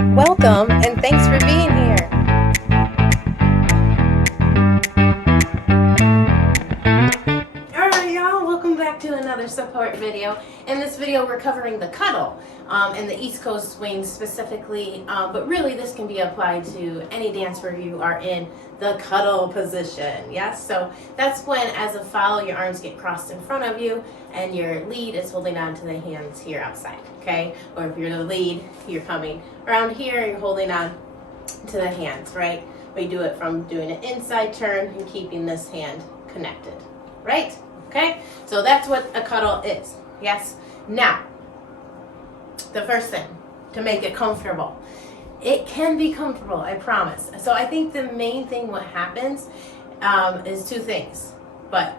Welcome and thanks for being here. Alright y'all, welcome back to another support video. In this video we're covering the cuddle and the East Coast swing specifically, but really this can be applied to any dance where you are in the cuddle position. Yes, so that's when as a follow your arms get crossed in front of you and your lead is holding on to the hands here outside, okay? Or if you're the lead, you're coming around here, you're holding on to the hands, right? We do it from doing an inside turn and keeping this hand connected, right? Okay, so that's what a cuddle is. Yes. Now, the first thing to make it comfortable. It can be comfortable, I promise. So I think the main thing what happens is two things. But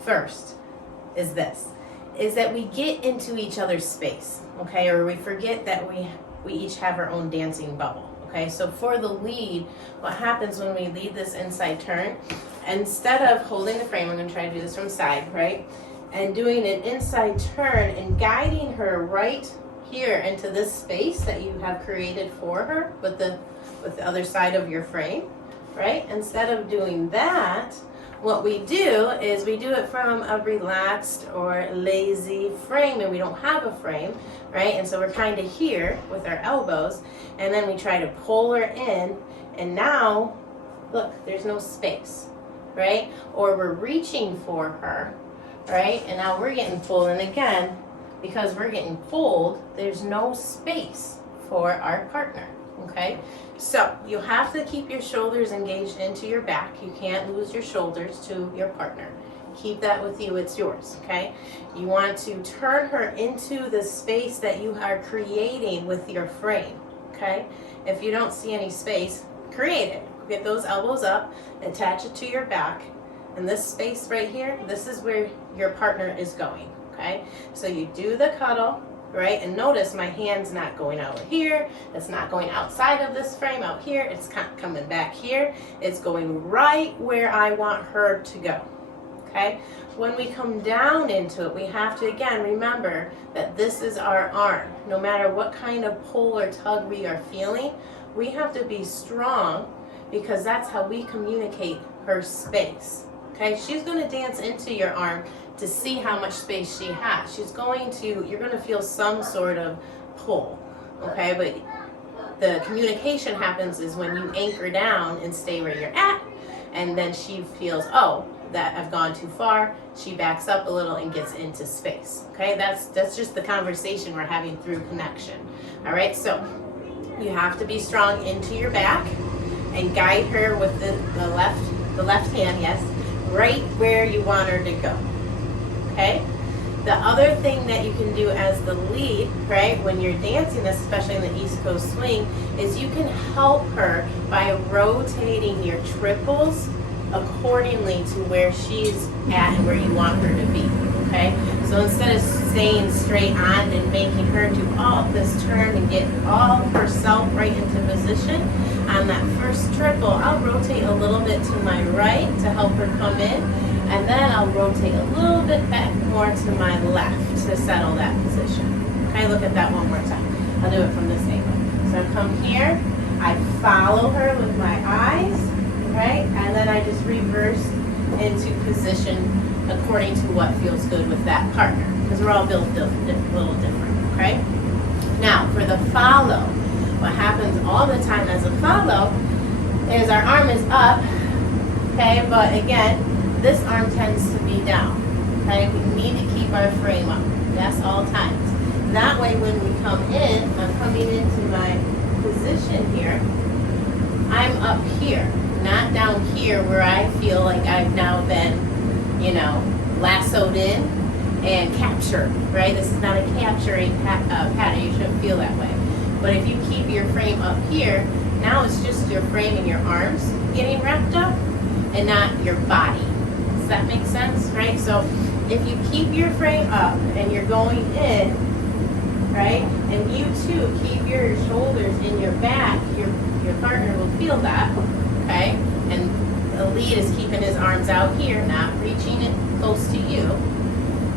first is this, is that we get into each other's space, okay? Or we forget that we each have our own dancing bubble. Okay, so for the lead, what happens when we lead this inside turn, instead of holding the frame, I'm going to try to do this from side, right? And doing an inside turn and guiding her right here into this space that you have created for her with the other side of your frame, right? Instead of doing that, what we do is we do it from a relaxed or lazy frame, and we don't have a frame, right? And so we're kind of here with our elbows, and then we try to pull her in, and now, look, there's no space, right? Or we're reaching for her, right? And now we're getting pulled, and again, because we're getting pulled, there's no space for our partner, okay? So you have to keep your shoulders engaged into your back. You can't lose your shoulders to your partner. Keep that with you, it's yours, okay? You want to turn her into the space that you are creating with your frame, okay? If you don't see any space, create it. Get those elbows up, attach it to your back, and this space right here, this is where your partner is going, okay? So you do the cuddle, right? And notice my hand's not going over here. It's not going outside of this frame out here. It's coming back here. It's going right where I want her to go, okay? When we come down into it, we have to, again, remember that this is our arm. No matter what kind of pull or tug we are feeling, we have to be strong because that's how we communicate her space, okay? She's going to dance into your arm to see how much space she has. You're going to feel some sort of pull, okay? But the communication happens is when you anchor down and stay where you're at, and then she feels, oh, that I've gone too far. She backs up a little and gets into space, okay? That's just the conversation we're having through connection, all right? So you have to be strong into your back and guide her with the left hand, yes, right where you want her to go. Okay? The other thing that you can do as the lead, right, when you're dancing this, especially in the East Coast swing, is you can help her by rotating your triples accordingly to where she's at and where you want her to be, okay? So instead of staying straight on and making her do all this turn and get all herself right into position, on that first triple, I'll rotate a little bit to my right to help her come in, and then I'll rotate a little bit back more to my left to settle that position. Okay, look at that one more time. I'll do it from this angle. So I come here, I follow her with my eyes, right? And then I just reverse into position according to what feels good with that partner. Because we're all built a little different, okay? Now, for the follow, what happens all the time as a follow is our arm is up, okay? But again, this arm tends to be down, okay? We need to keep our frame up, yes, all times. That way when we come in, I'm coming into my position here, I'm up here, not down here where I feel like I've now been, lassoed in and captured, right? This is not a capturing pattern, you shouldn't feel that way. But if you keep your frame up here, now it's just your frame and your arms getting wrapped up and not your body. Does that make sense, right? So if you keep your frame up and you're going in, right, and you too keep your shoulders in your back, your partner will feel that, okay? And the lead is keeping his arms out here, not reaching it close to you,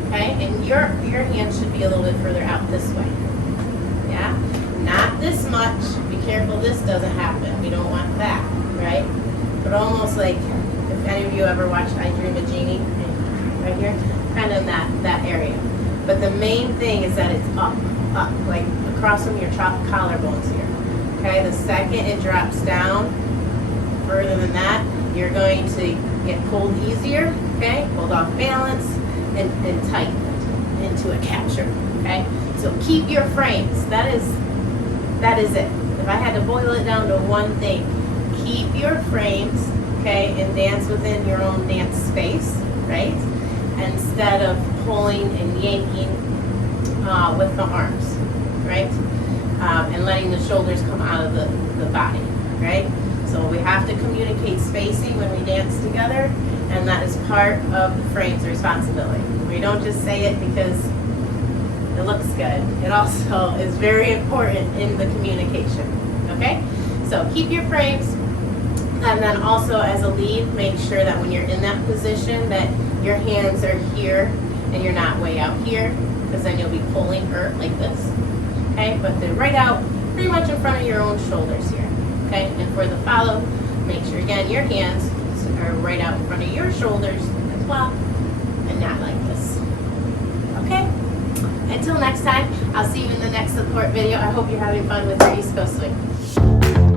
okay? And your hand should be a little bit further out this way, yeah? Not this much. Be careful this doesn't happen. We don't want that, right? But almost like, if any of you ever watched I Dream of Jeannie, right here, kind of in that area. But the main thing is that it's up, like across from your collarbones here. Okay, the second it drops down further than that, you're going to get pulled easier, okay? Pulled off balance and tightened into a capture, okay? So keep your frames. That is it. If I had to boil it down to one thing, keep your frames, okay, and dance within your own dance space, right? Instead of pulling and yanking with the arms, right? And letting the shoulders come out of the body, right? So we have to communicate spacing when we dance together, and that is part of the frame's responsibility. We don't just say it because it looks good. It also is very important in the communication, okay? So keep your frames, and then also as a lead, make sure that when you're in that position that your hands are here and you're not way out here, because then you'll be pulling her like this, okay? But they're right out, pretty much in front of your own shoulders here, okay? And for the follow, make sure again your hands are right out in front of your shoulders as well, and not like this, okay? Until next time, I'll see you in the next support video. I hope you're having fun with your East Coast swing.